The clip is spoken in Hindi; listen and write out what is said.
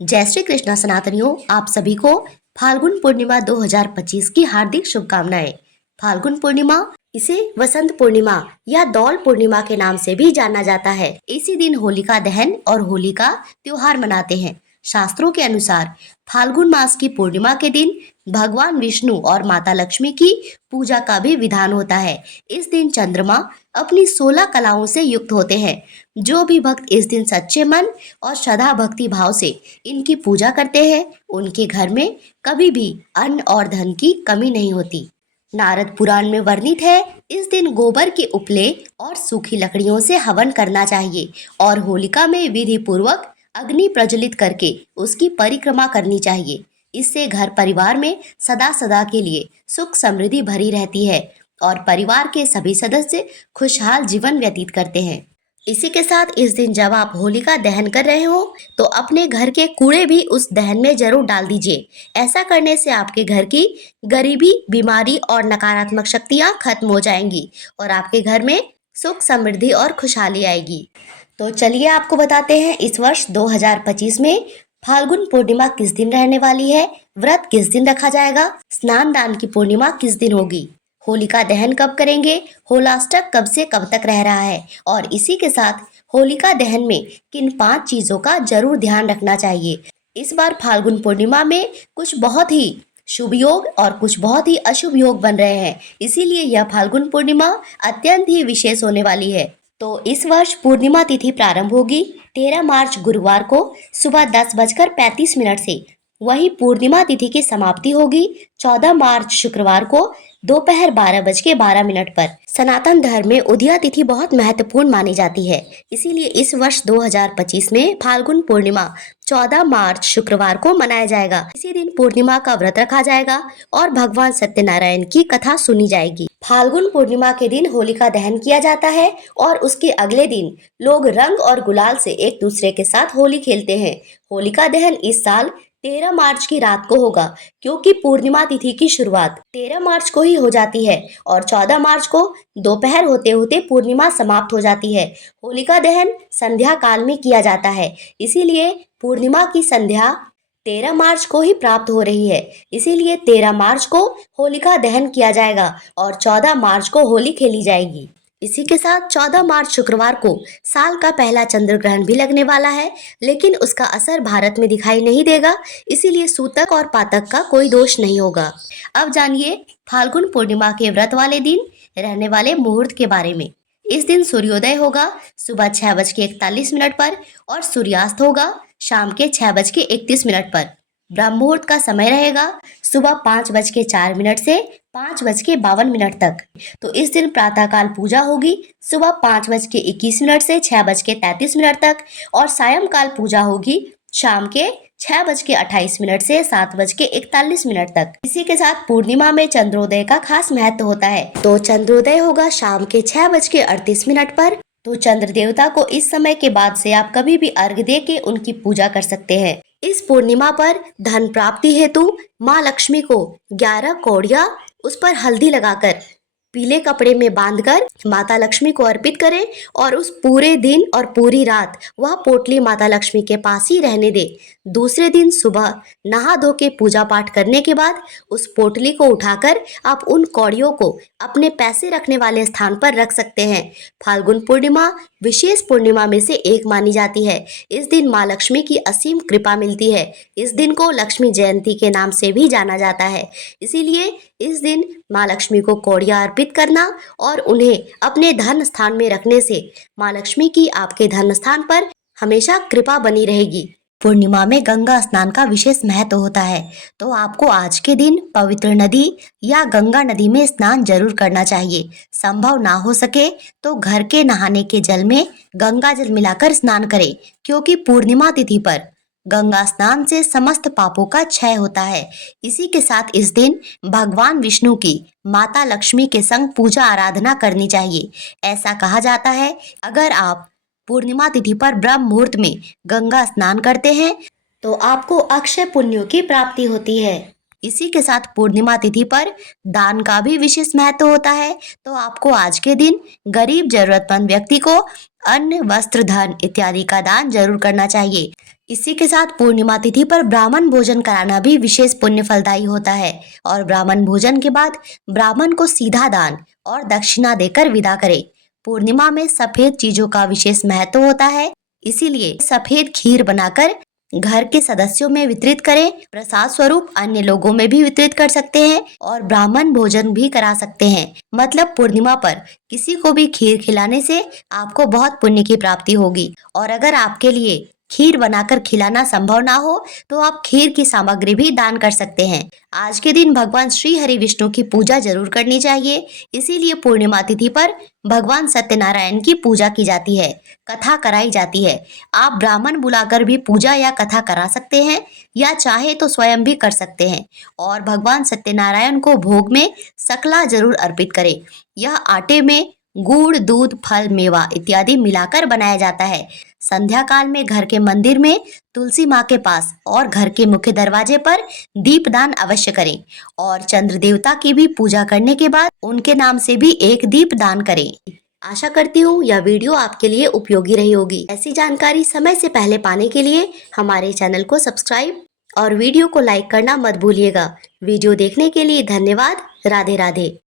जय श्री कृष्णा सनातनियों, आप सभी को फाल्गुन पूर्णिमा 2025 की हार्दिक शुभकामनाएं। फाल्गुन पूर्णिमा, इसे वसंत पूर्णिमा या दौल पूर्णिमा के नाम से भी जाना जाता है। इसी दिन होलिका दहन और होली का त्योहार मनाते हैं। शास्त्रों के अनुसार फाल्गुन मास की पूर्णिमा के दिन भगवान विष्णु और माता लक्ष्मी की पूजा का भी विधान होता है। इस दिन चंद्रमा अपनी 16 कलाओं से युक्त होते हैं। जो भी भक्त इस दिन सच्चे मन और श्रद्धा भक्ति भाव से इनकी पूजा करते हैं, उनके घर में कभी भी अन्न और धन की कमी नहीं होती। नारद पुराण में वर्णित है, इस दिन गोबर के उपले और सूखी लकड़ियों से हवन करना चाहिए और होलिका में विधि पूर्वक अग्नि प्रज्वलित करके उसकी परिक्रमा करनी चाहिए। इससे घर परिवार में सदा सदा के लिए सुख समृद्धि भरी रहती है और परिवार के सभी सदस्य खुशहाल जीवन व्यतीत करते हैं। इसी के साथ इस दिन जब आप होलिका दहन कर रहे हो तो अपने घर के कूड़े भी उस दहन में जरूर डाल दीजिए। ऐसा करने से आपके घर की गरीबी, बीमारी और नकारात्मक शक्तियां खत्म हो जाएंगी और आपके घर में सुख समृद्धि और खुशहाली आएगी। तो चलिए आपको बताते हैं इस वर्ष 2025 में फाल्गुन पूर्णिमा किस दिन रहने वाली है, व्रत किस दिन रखा जाएगा, स्नान दान की पूर्णिमा किस दिन होगी, होलिका दहन कब करेंगे, होलाष्टक कब से कब तक रह रहा है और इसी के साथ होलिका दहन में किन 5 चीजों का जरूर ध्यान रखना चाहिए। इस बार फाल्गुन पूर्णिमा में कुछ बहुत ही शुभ योग और कुछ बहुत ही अशुभ योग बन रहे हैं, इसीलिए यह फाल्गुन पूर्णिमा अत्यंत ही विशेष होने वाली है। तो इस वर्ष पूर्णिमा तिथि प्रारंभ होगी 13 मार्च गुरुवार को सुबह 10:35 से। वही पूर्णिमा तिथि की समाप्ति होगी 14 मार्च शुक्रवार को दोपहर 12:12 पर। सनातन धर्म में उदया तिथि बहुत महत्वपूर्ण मानी जाती है, इसीलिए इस वर्ष 2025 में फाल्गुन पूर्णिमा 14 मार्च शुक्रवार को मनाया जाएगा। इसी दिन पूर्णिमा का व्रत रखा जाएगा और भगवान सत्यनारायण की कथा सुनी जाएगी। फाल्गुन पूर्णिमा के दिन होलिका दहन किया जाता है और उसके अगले दिन लोग रंग और गुलाल से एक दूसरे के साथ होली खेलते हैं। होलिका दहन इस साल 13 मार्च की रात को होगा, क्योंकि पूर्णिमा तिथि की शुरुआत 13 मार्च को ही हो जाती है और 14 मार्च को दोपहर होते होते पूर्णिमा समाप्त हो जाती है। होलिका दहन संध्या काल में किया जाता है, इसीलिए पूर्णिमा की संध्या 13 मार्च को ही प्राप्त हो रही है। इसीलिए 13 मार्च को होलिका दहन किया जाएगा और 14 मार्च को होली खेली जाएगी। इसी के साथ 14 मार्च शुक्रवार को साल का पहला चंद्र ग्रहण भी लगने वाला है, लेकिन उसका असर भारत में दिखाई नहीं देगा, इसीलिए सूतक और पातक का कोई दोष नहीं होगा। अब जानिए फाल्गुन पूर्णिमा के व्रत वाले दिन रहने वाले मुहूर्त के बारे में। इस दिन सूर्योदय होगा सुबह 6:41 पर और सूर्यास्त होगा शाम के 6:31 पर। ब्रह्म मुहूर्त का समय रहेगा सुबह 5:04 से 5:52 तक। तो इस दिन प्रातःकाल पूजा होगी सुबह 5:21 से 6:33 तक और सायंकाल पूजा होगी शाम के 6:28 से 7:41 तक। इसी के साथ पूर्णिमा में चंद्रोदय का खास महत्व होता है। तो चंद्रोदय होगा शाम के 6:38 पर। तो चंद्र देवता को इस समय के बाद से आप कभी भी अर्घ्य दे के उनकी पूजा कर सकते हैं। इस पूर्णिमा पर धन प्राप्ति हेतु माँ लक्ष्मी को 11 कौड़ियाँ उस पर हल्दी लगाकर पीले कपड़े में बांधकर माता लक्ष्मी को अर्पित करें और उस पूरे दिन और पूरी रात वह पोटली माता लक्ष्मी के पास ही रहने दे। दूसरे दिन सुबह नहा धो के पूजा पाठ करने के बाद उस पोटली को उठाकर आप उन कौड़ियों को अपने पैसे रखने वाले स्थान पर रख सकते हैं। फाल्गुन पूर्णिमा विशेष पूर्णिमा में से एक मानी जाती है। इस दिन माँ लक्ष्मी की असीम कृपा मिलती है। इस दिन को लक्ष्मी जयंती के नाम से भी जाना जाता है, इसीलिए इस दिन माँ लक्ष्मी को कौड़ियाँ अर्पित करना और उन्हें अपने धन स्थान में रखने से माँ लक्ष्मी की आपके धन स्थान पर हमेशा कृपा बनी रहेगी। पूर्णिमा में गंगा स्नान का विशेष महत्व होता है, तो आपको आज के दिन पवित्र नदी या गंगा नदी में स्नान जरूर करना चाहिए। संभव ना हो सके तो घर के नहाने के जल में गंगा जल मिलाकर स्नान करें, क्योंकि पूर्णिमा तिथि पर गंगा स्नान से समस्त पापों का क्षय होता है। इसी के साथ इस दिन भगवान विष्णु की माता लक्ष्मी के संग पूजा आराधना करनी चाहिए। ऐसा कहा जाता है, अगर आप पूर्णिमा तिथि पर ब्रह्म मुहूर्त में गंगा स्नान करते हैं तो आपको अक्षय पुण्यों की प्राप्ति होती है। इसी के साथ पूर्णिमा तिथि पर दान का भी विशेष महत्व होता है। तो आपको आज के दिन गरीब जरूरतमंद व्यक्ति को अन्न, वस्त्र, धन इत्यादि का दान जरूर करना चाहिए। इसी के साथ पूर्णिमा तिथि पर ब्राह्मण भोजन कराना भी विशेष पुण्य फलदायी होता है और ब्राह्मण भोजन के बाद ब्राह्मण को सीधा दान और दक्षिणा देकर विदा करें। पूर्णिमा में सफेद चीजों का विशेष महत्व होता है, इसीलिए सफेद खीर बनाकर घर के सदस्यों में वितरित करें। प्रसाद स्वरूप अन्य लोगों में भी वितरित कर सकते हैं और ब्राह्मण भोजन भी करा सकते हैं। मतलब पूर्णिमा पर किसी को भी खीर खिलाने से आपको बहुत पुण्य की प्राप्ति होगी। और अगर आपके लिए खीर बनाकर खिलाना संभव ना हो तो आप खीर की सामग्री भी दान कर सकते हैं। आज के दिन भगवान श्री हरि विष्णु की पूजा जरूर करनी चाहिए, इसीलिए पूर्णिमा तिथि पर भगवान सत्यनारायण की पूजा की जाती है, कथा कराई जाती है। आप ब्राह्मण बुलाकर भी पूजा या कथा करा सकते हैं या चाहे तो स्वयं भी कर सकते हैं। और भगवान सत्यनारायण को भोग में सकला जरूर अर्पित करें। यह आटे में गुड़, दूध, फल, मेवा इत्यादि मिलाकर बनाया जाता है। संध्या काल में घर के मंदिर में तुलसी माँ के पास और घर के मुख्य दरवाजे पर दीपदान अवश्य करें और चंद्र देवता की भी पूजा करने के बाद उनके नाम से भी एक दीप दान करें। आशा करती हूँ यह वीडियो आपके लिए उपयोगी रही होगी। ऐसी जानकारी समय से पहले पाने के लिए हमारे चैनल को सब्सक्राइब और वीडियो को लाइक करना मत भूलिएगा। वीडियो देखने के लिए धन्यवाद। राधे राधे।